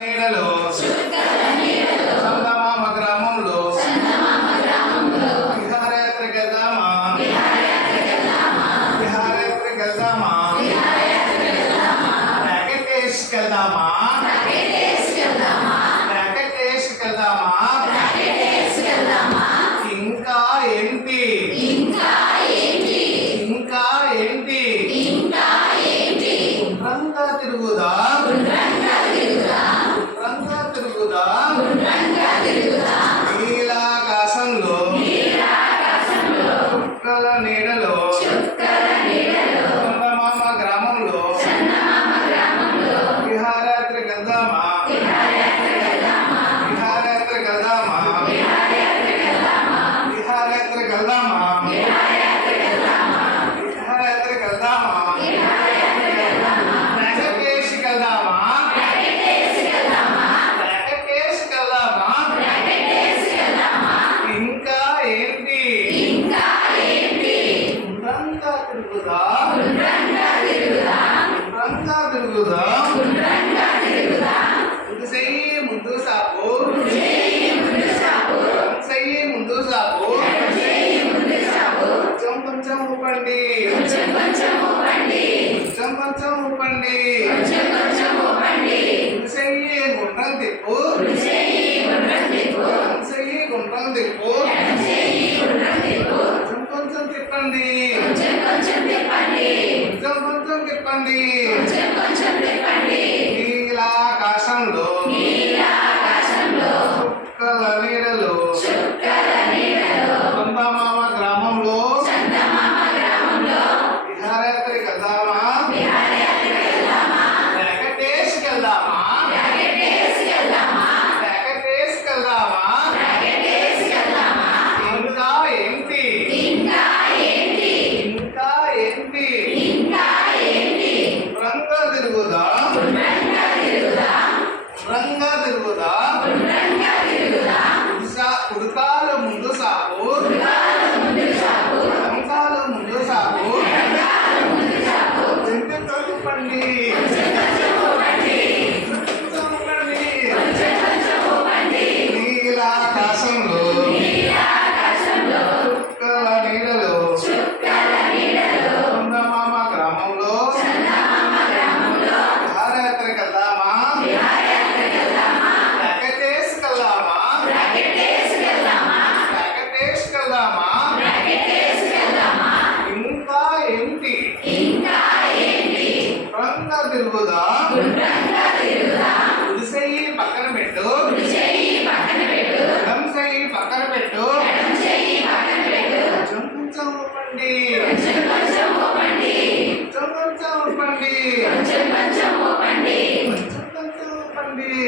నీడలో చందమామ గ్రామంలో విహారయాత్రకి వెళ్దామా ప్యాకెట్ వేసుకెళ్దామా ఇంకా ఏంటి గుండ్రంగా తిరుగుదా నీలాకాశంలో చుక్కల నీడలో చందమామ గ్రామంలో విహారయాత్రకి వెళ్దామా తిరుగుదా ముందు సాపు కొంచెం ఊపండి గుండ్రం తిప్పు కొంచెం తిప్పండి నీలాకాశంలో చుక్కల నీడలో చందమామ గ్రామంలో విహారయాత్రకి వెళ్దామా ప్యాకెట్ వేసుకెళ్దామా ఇంకా ఏంటి రంగా తిరుగుదా ఉడకాలు ముందు సాపు వెనకాలు ముందు సాపు చెంతతో ఊపండి నీలాకాశంలో చుక్కల నీడలో చందమామ గ్రామంలో విహారయాత్రకి వెళ్దామా ప్యాకెట్ వేసుకెళ్దామా ఇంకా ఏంటి రంగా తిరుగుదా కుడిసెయ్యి పక్కన పెట్టు ఎడం చెయ్యి పక్కన పెట్టు కొంచెం ఊపండి కొంచెం ఊపండి